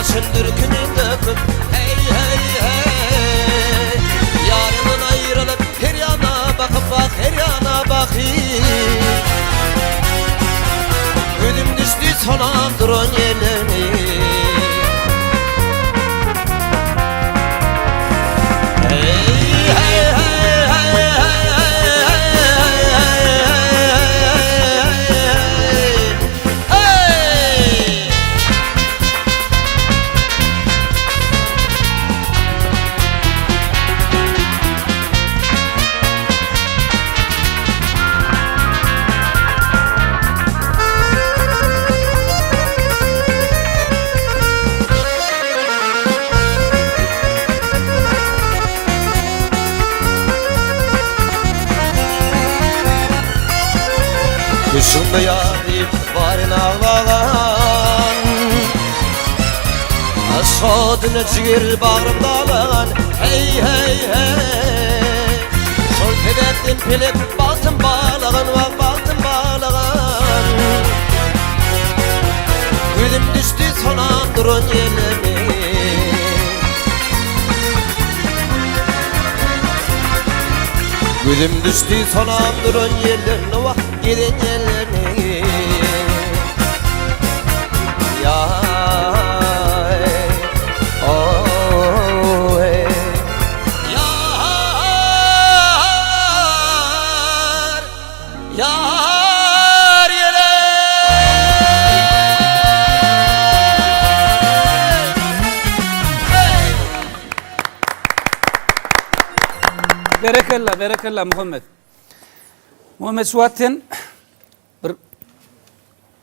başındır gününde hey hey hey. Yarından ayrılıp her yana bakıp bak, her yana bakayım. Ödüm düştü sonam duran yerlerine. Kuşumda yarayıp varın ağlayan, aşağıdına ciğer bağrımda ağlayan. Hey hey hey. Şol tebepten pelek baltın bağlayan, vak baltın bağlayan. Gözüm düştü sonam duran yerlerine. Gözüm düştü sonam duran yerlerine, vak giden yerlerine. Yar, oh hey. Yar, yar yere. Berekallah, berekallah Muhammed. Muhammed Suat'ten bir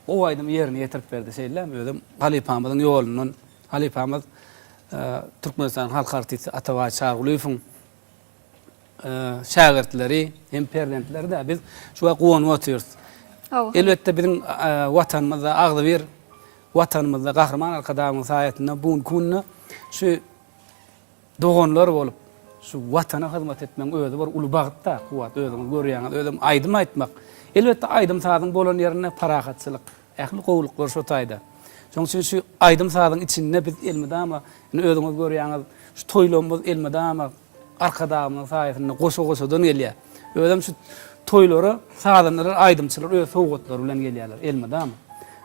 o aydım yerini yetirip verdi şeylemiyordum. Halifamızın yolunun, Halifamız Türkmenistan Halk Artisi Atavay Çağrılıyfın şagirtleri, hem perdentleri de biz şu an kuvan oturuyoruz. Elbette bizim vatanımızda ağlı bir, vatanımızda kahraman arkadaşımız sayesinde bugün kunna şu doğanlar olup şu vatana hizmet etmenin özü var, ulu bağıtta kuvat özümüz görüyorsunuz, özüm aydım aytmak. Elbette aydım sağdın bolan yerine parakatçılık, ehli kovuluklar şu tayda. Çünkü şu aydım sağdın içinde biz elmede ama özümüz görüyorsunuz, şu toylumuz elmede ama arkadaşımın sayesinde koşu-koşudan geliyor. Özüm şu toyları sağdınlar, aydımçılar, öz soğuklar bilen geliyorlar elmede ama.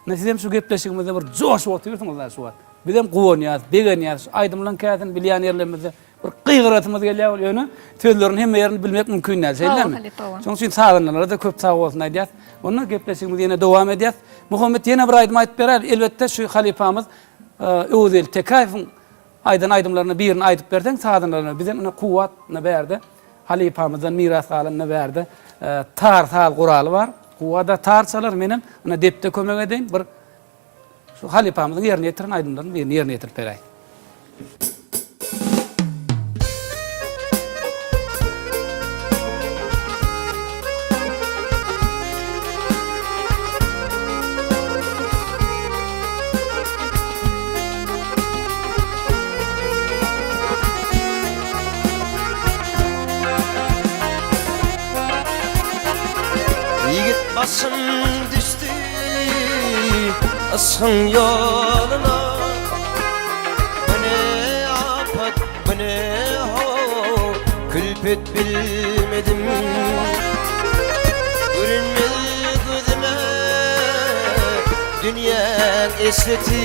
Sizem şu gepleşigimizde bir joş oturuyorsunuz şu an. Bizim kuvaniyaz, beganiyaz, aydımlan kayatın bilyan yerlerimizde bir kıygıratımız geliyor yönü. Tözlerin hem yerini bilmek mümkün değil, şeyler mi? Çünkü sağdınlar da köp sağ olsun ediyat. Onunla gepleşigimiz yine devam ediyat. Muhammed yine bir aydım aytıp berer. Elbette şu halifamız Özel Tekayf'ın aydımlarını birini aytıp berden sağdınlarına bizim ona kuvvetini verdi. Halifamızdan miras alanını verdi. Tarsal kuralı var. Kuvvada tarsalar benim ona depte kömek edeyim. Bir şu halifamızın yerine getiren aydımlarını birini yerine getirip beray. Başım düştü aşkın yoluna. Bu ne afet, bu ne ho, külfet bilmedim. Görünmez gözüme dünya esreti.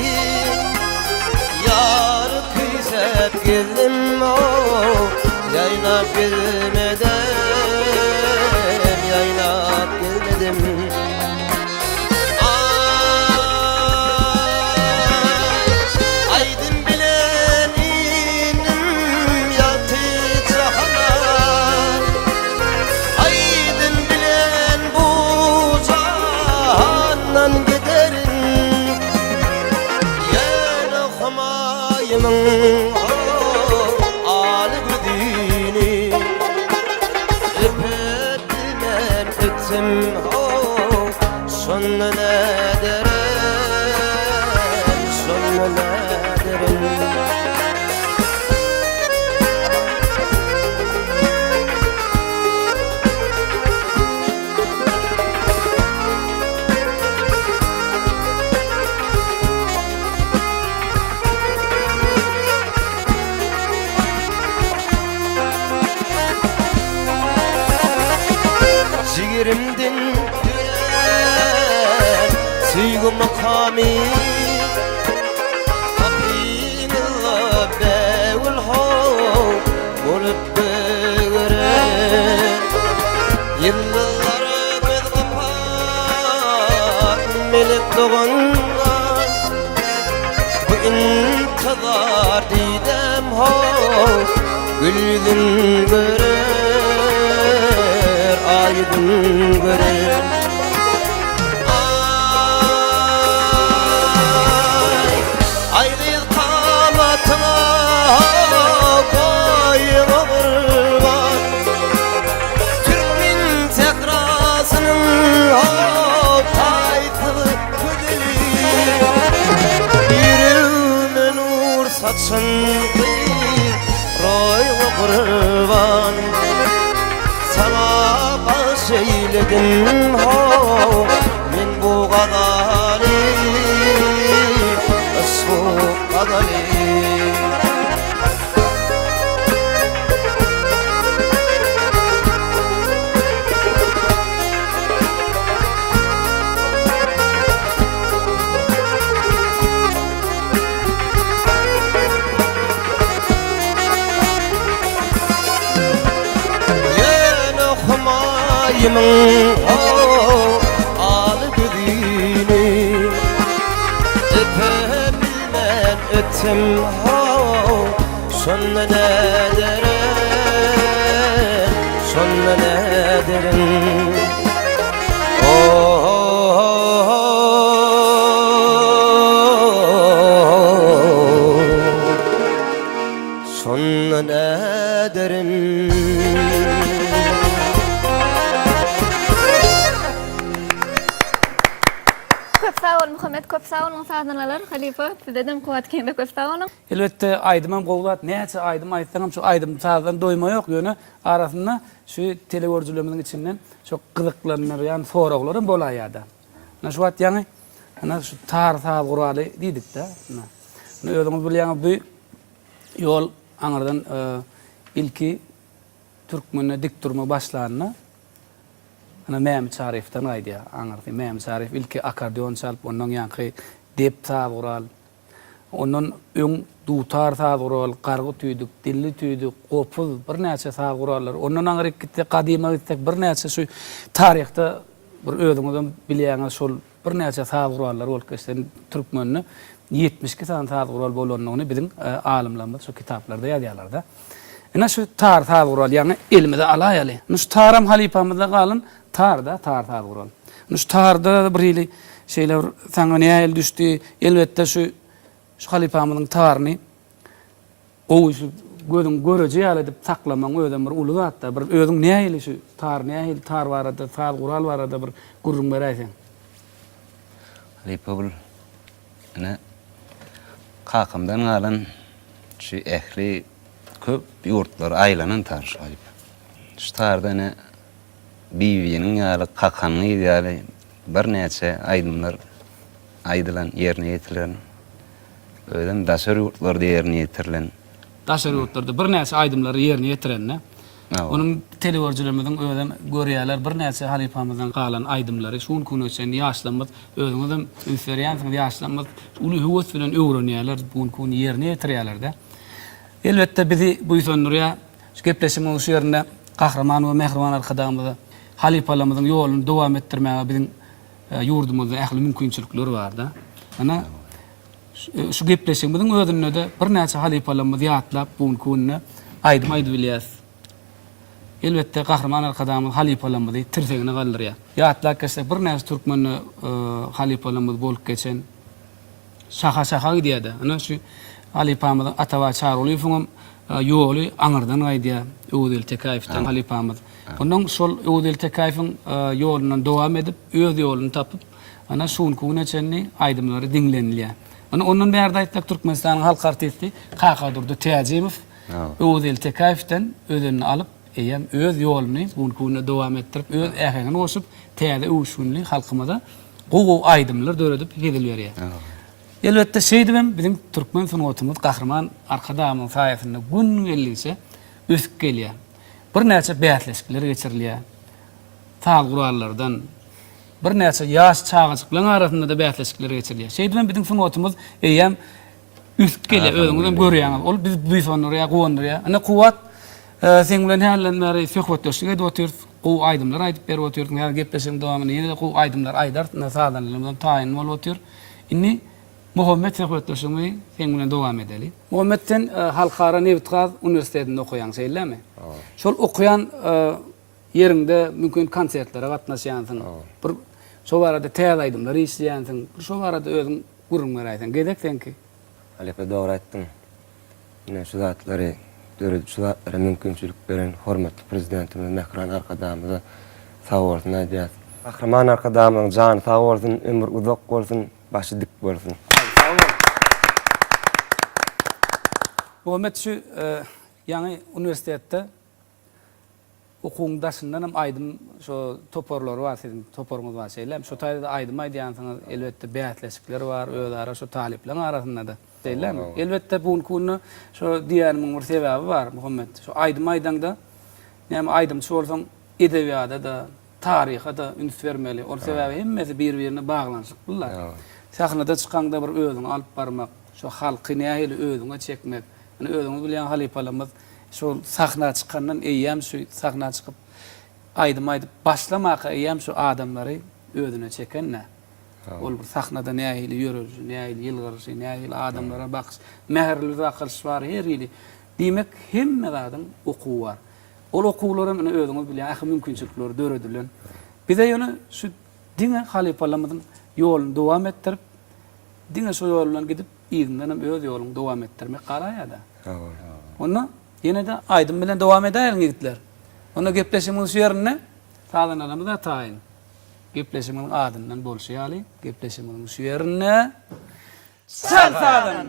Yarı kıyset geldim o, yaynap gelmeden, yaynap gelmedim. Aydın bilen inim yatı cahanan. Aydın bilen bu cahandan giderin. Yana humayımın حامي حقين الغباء والحب والبغران يلغر بالغفار ملك ضغنان وانتظار ديدم هو gülgün görer, aydın görer. Ay bir kamatına koyma kurban. Türkmen tekrasının taytılı güdeli. Yüreğime nur saçın royla kurban sana baş eyledim ho men bu kadari asfu kadari Yemin al güdini Öpebilmen ötüm ho Sonra ne derin Sonra ne derin Sonra ne derin Muhammed köp sağ olun sağdanalar halife dedim kuvat kende köp sağ olun. Elbette aydımam qowlat näçe aydım aýtsaňam şu aydym sağdan doyma ýok ýöne arasynda şu teleworjülerimiň içinden çok gyzyklanýar ýani soraglary bolaýada. Ana şu wagt ýani ana şu tar sağ guraly diýdik-de. Ana özüňiz bilýäňiz bu ýol aňardan ilki türkmene dik durma başlanyny ana Mehmet Şarif'ten aýdýar. Aňardy Mehmet Şarif ilki akordeon çalyp ondan ýanky dep sağ gural. Ondan öň dutar sağ gural, gargy tüýdük, dilli tüýdük, gopuz bir näçe sağ gurallar. Ondan aňry gitdi gadyma gitdik bir näçe şu taryhda bir özüňizden bilýäňiz şol bir näçe sağ gurallar bolup geçen türkmenni 72 sağ gural bolanyny bizim alimlerimiz şu kitaplarda ýazýarlar-da. Ene şu tar sağ gural ýani ilmide alaýaly. Şu taram halipamyzda galyn tar sağ gural. Şu tarda bir ýyly şeyler saňa näýe düşdi. Elbetde şu halipamyň taryny o şu gözüň göreje ýaly dip saklamaň özüm bir uly zatda bir özüň näýeli şu tar näýeli tar barada sağ gural barada bir gurrun beräýsen. Halipa bul ene kakymdan galan şu ehli köp ýurtlar aýlanan tar halipa. Şu tarda ene biwiniň ýaly kakanyň ýaly bir näçe aýdymlar aýdylan ýerine ýetirilen öýden daşar ýurtlarda ýerine ýetirilen Daşar ýurtlarda bir näçe aýdymlary ýerine ýetirenne. Onuň teleworjülerimiň öýden görýärler bir näçe halipamyzdan galan aýdymlary şuň gün öçen ýaşlanmaz özüňizden ünseriýansyň ýaşlanmaz uly höwes bilen öwrenýärler bu gün ýerine ýetirýärler-de. Elbette bizi bu ýa gepleşimiň şu ýerinde kahraman we mehriban arkadaşlarymyz halipalarymyzyň ýoluny dowam etdirmäge biziň ýurdumyzda ähli mümkinçilikleri bar-da. Ana şu gepleşimiň özünde de bir näçe halipalarymyz ýatlap bu günni aýdym bilýäs. Elbette kahraman arkadaşlarymyz halipalarymyzy tirsegine galdyrýar. Ýatlap geçse bir näçe türkmen halipalarymyz bolup geçen şaha gidýärdi. Ana şu halipamyzyň atawa çaruly fuňam ýoly aňyrdan gaýdýar. Öwdel Tekayif'ten halipamyz. Ondan şol Öwdel Tekayif'iň ýolundan dowam edip, öz ýoluny tapyp, ana şuň güne çenni aýdymlary diňlenilýär. Ana ondan bäri aýtsak Türkmenistanyň halk artisti Kakadurdy Täjimow Öwdel Tekayif'ten ödünni alyp, eýem öz ýoluny bu güne dowam etdirip, öz ähegini oşup, täze uwşunly halkymyza gowy aýdymlar döredip gedilýär. Elbette şeydim bizim Türkmen sanatymyz kahraman arkadaşymyň saýasynda gün gelýse ösüp gelýär. Bir näçe bätleşikler geçirilýär. Tag gurallardan bir näçe ýaş çağıjyklaryň arasynda da bätleşikler geçirýär. Şeýdem biziň sunuwatumyz eýem üst gele özüňizden görýäňiz. Ol biz buýsanlara gowandyr. Ana kuwat sen bilen hälenleri söhbetleşik edip otyrys. Gow aýdymlar aýdyp berip otyrys. Her gepleşim dowamyny ýene gow aýdymlar aýdar. Nasadanlygyndan taýin bolup otyr. Inni Muhammed söhbetleşimi sen bilen dowam edeli. Muhammedden Halkara Nevitgaz Üniversitetinde okuyan şeýlemi? Şol okuyan yerinde mümkün konsertlere gatnaşýansyň. Bir şo barada täze aýdymlar işleýänsiň. Şo barada özüň gurulmalar aýdan. Gedeksenki. Halepe doğru ettin. Yine şu zatları, şu zatlara mümkünçülük veren hormatly prezidentimiz Mehran arkadamyza sağ bolsun aýdýas. Kahraman arkadamyň jany sağ bolsun, ömür uzak bolsun, başı dik bolsun. Muhammed şu ýa-ni üniversitetde okuwdaşyndan hem aýdym şo toporlar bar, sizin toporunuz bar şeýlem. Şo taýda aýdym aýdýansyňyz elbetde bätleşikler bar, özara şo taliplerin arasynda da. Şeýlem. Elbetde bu kunny şo diýärmiň bir sebäbi bar Muhammed. Şo aýdym aýdanda näme aýdym şu bolsaň edebiýata da, taryha da üns bermeli. Ol sebäbi hemmesi bir-birine baglanşyk bullar. Sahnada çykanda bir özüň alyp barmak, şo halky nähili özüňe çekmek. Аны özüňiz bilýän halipalarymyz şol sahna çykandan eýýäm şu sahna çykyp aýdym başlamaka eýýäm şu adamlary özüne çekenne. Ol bir sahnada nähili ýörülýär, nähili ýylgyryş, nähili adamlara bakyş, mäherli wakalyş bar her ýeri. Diýmek hemme adam okuw bar. Ol okuwlary mene özüňiz bilýän ähli mümkinçilikleri döredilen. Bize ýöne şu diňe halipalarymyzyň ýoluny dowam etdirip, diňe şu ýol bilen gidip ýygynden hem öz ýoluny dowam etdirmek galaýa-da. Onu yine de aydın bilen devam edelim gittiler. Onu gepleşimiz yerine sağdan adamı da tayin. Gepleşimin adından bolşaýaly, gepleşimin yerine sağdan.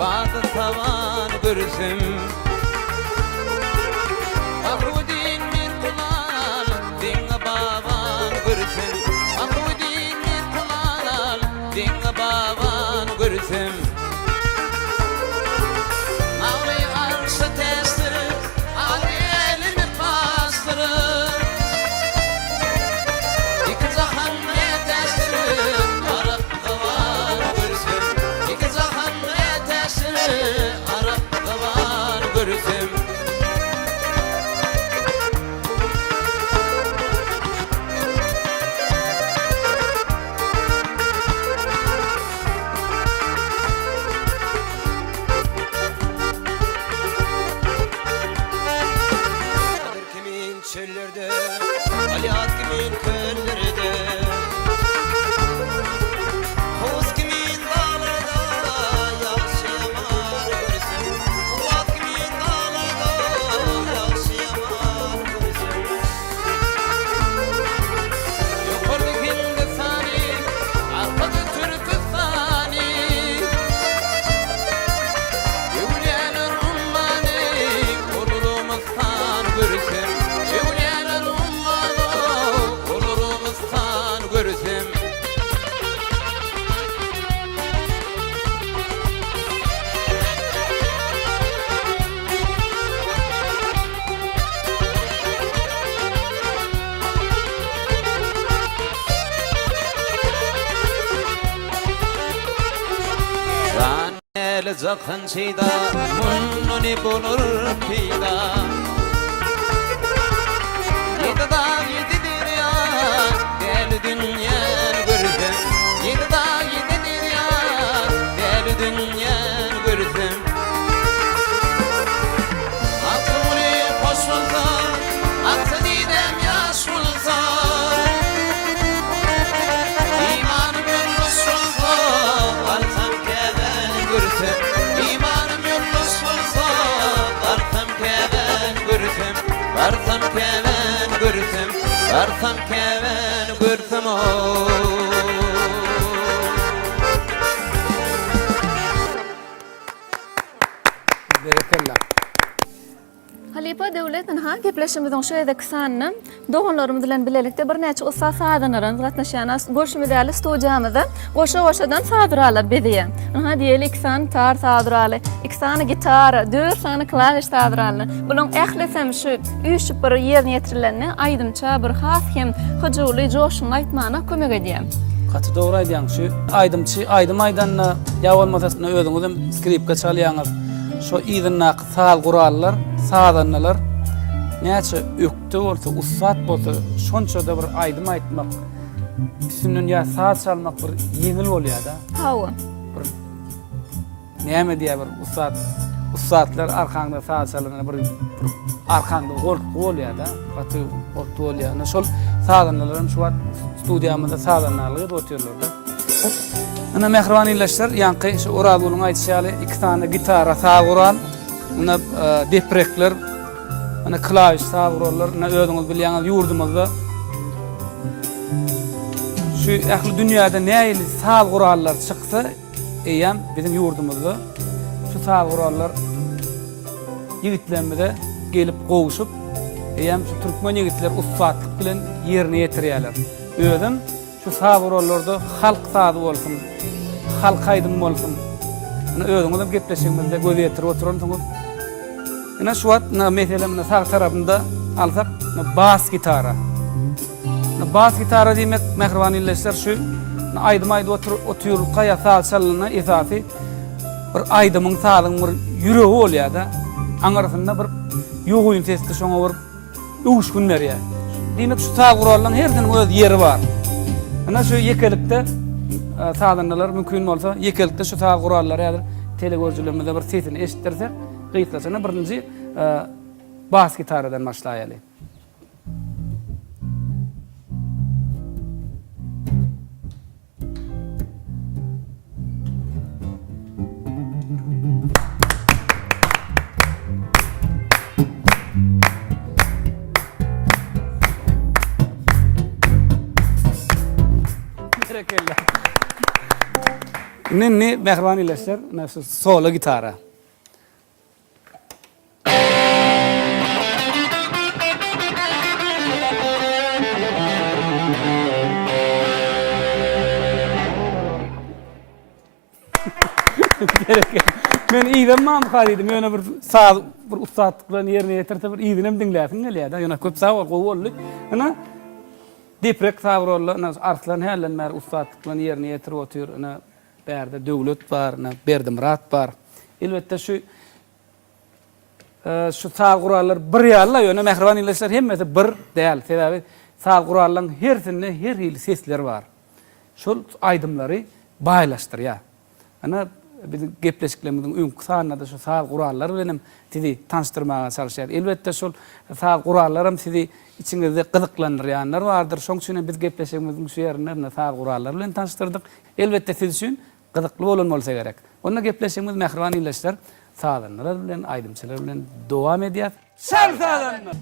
Bazı tavan görsem Ahudin min kulal Dinga baban görsem Ahudin min kulal Dinga baban görsem Ağrı arşı testirip Ali elimi bastırıp İki zahan ne testirip Arap kavan görsem İki zahan Arap kavan görsem Kadir kimin çöllerde Aliyat kimin köllerde Hovuz kimin dağlarda Yaşayaman görsem Uvat kimin dağlarda Yaşayaman görsem Yukarıda Hindistani Arkada Türkistani Evliyalar ummani Olurumuzdan görsem Evliyalar ummani Olurumuzdan görsem Zanele zakhan şeyda Munnuni bulur pida Yedi dağ yedi dünya Deli dünyan görsem Yedi dağ yedi dünya Deli dünyan görsem Altı uli hoş olsa Altı didem yaş olsa İmanım yolluş olsa Alsam keden görsem İmanım yolluş olsa Varsam keven görsem o Berekellah. Halipa devletin ha gepleşimizden şu ede kısanna doğanlarımız bilen bilelikte bir neçe usta sadanların gatnaşyana görüşmede ali stujamızda goşa-goşadan sadıralar bediye. Ha diýeli iksan tar sadıraly, iksan gitar, 4 sany klawiş sadıraly. Bunun ählesem şu üç bir ýerine ýetirilenni aýdymça bir has hem hyjyly joşun aýtmana kömek edýär. Katı doğru aýdýan şu aýdym aýdanna ýa bolmasasna özüňizem skripka çalýaňyz. Şu ýygyna sal gurallar, sadanlar näçe ökde bolsa, ussat bolsa, şonça da bir aýdym aýtmak, düşünün ýa saz çalmak bir ýeňil bolýar da. Hawa. Näme diýär bir ussatlar arkaňda saz çalan bir arkaňda golk bolýar da. Katı golk bolýar. Şol sadanlarym şu wagt studiýamyzda sadanlarlygy otyrlar da. Ana mehribanylaşlar, ýanky şu Ural boluň aýtýaly 2 tane gitara sag uran, ana deprekler, ana klawiş sag urallar, ana özüňiz bilýäňiz ýurdumyzda şu ähli dünýäde näýeli sag urallar çyksa, eýem bizim ýurdumyzda şu sag urallar ýigitlerimize gelip gowuşup, eýem şu türkmen ýigitler ustatlyk bilen ýerine ýetirýärler. Özüm şu sag urallarda halk sady bolsun, halk aýdym bolsun. Ana özüňizem gepleşigimizde göz ýetirip oturansyňyz. Ina şu wagt meselem sag tarapynda alsak bas gitara. Bas gitara diýmek mehribanylaşlar şu aýdym oturupka ýa çalyna esasy bir aýdymyň salyň bir ýüregi bolýar da. Aňarasynda bir ýoguýun sesli şoňa bir uşgun berýär. Diýmek şu sag gurallaryň heriniň öz ýeri bar. Ana şu yekelikde sadanlar mümkün bolsa yekelikde şu sag gurallary ýa-da telegörjülerimizde bir sesini eşitdirsek, gyýtlasyna birinji bas gitaradan başlaýaly. Berekellah. Nenni mehribanylaşlar, näşe solo gitara. Men ýygyň mam halydy, men bir saz bir ustatlyklaryň ýerine ýetirse bir ýygynem diňläsiň gelýär da, ýöne köp sag boldy. Ana deprek savrollar, arslan hellenmer ustatlyklaryň ýerine ýetirip otyr, ana berde döwlet bar, ana Berdimurat bar. Elbetde şu sag gurallar bir ýaly, ýöne mehribanylaşlar hemmesi bir däl. Sebäbi sag gurallaryň hersinde her hili sesler bar. Şol aýdymlary baýlaşdyrýar. Ana biz gepleşiklerimizin öňkü sanynda şu sag gurallar bilen sizi tanıştırmaga çalışýar. Elbetde şol sag gurallarym sizi içiňizde gyzyklandyrýanlar bardyr. Şoň üçin biz gepleşigimizin şu ýerinde sag gurallar bilen tanıştyrdyk. Elbetde siz üçin gyzykly bolan bolsa gerek. Onda gepleşigimiz mehribanylaşlar sadanlar bilen, aýdymçylar bilen dowam edýär. Şer sadanlar.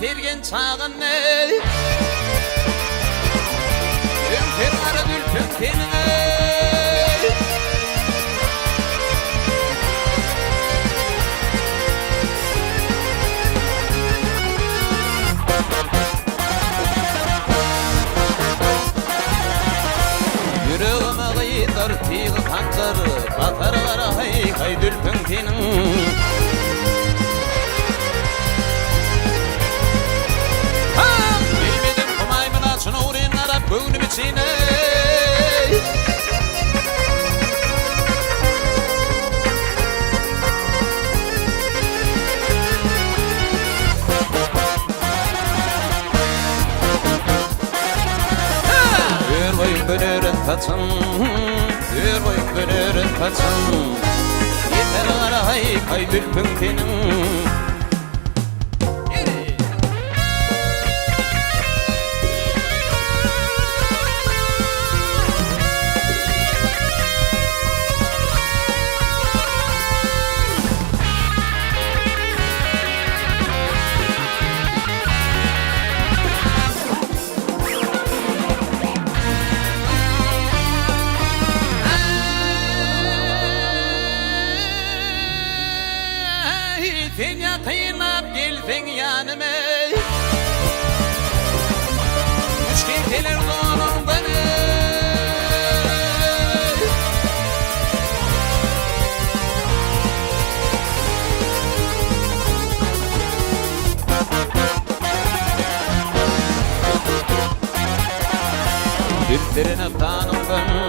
Fergen çağın ne? Ümfer ara dülpün tenine. Yüreğime gıydır tiğ pancarı, batarlara hay dülpün tenin. Göğnüm içine kaçın Yer koyup dönerin kaçın Yeter ara hay bülbün tenin Sen yatayınap gelsen yanıma Üçgen gelir doğanım bana Bir terine tanım ben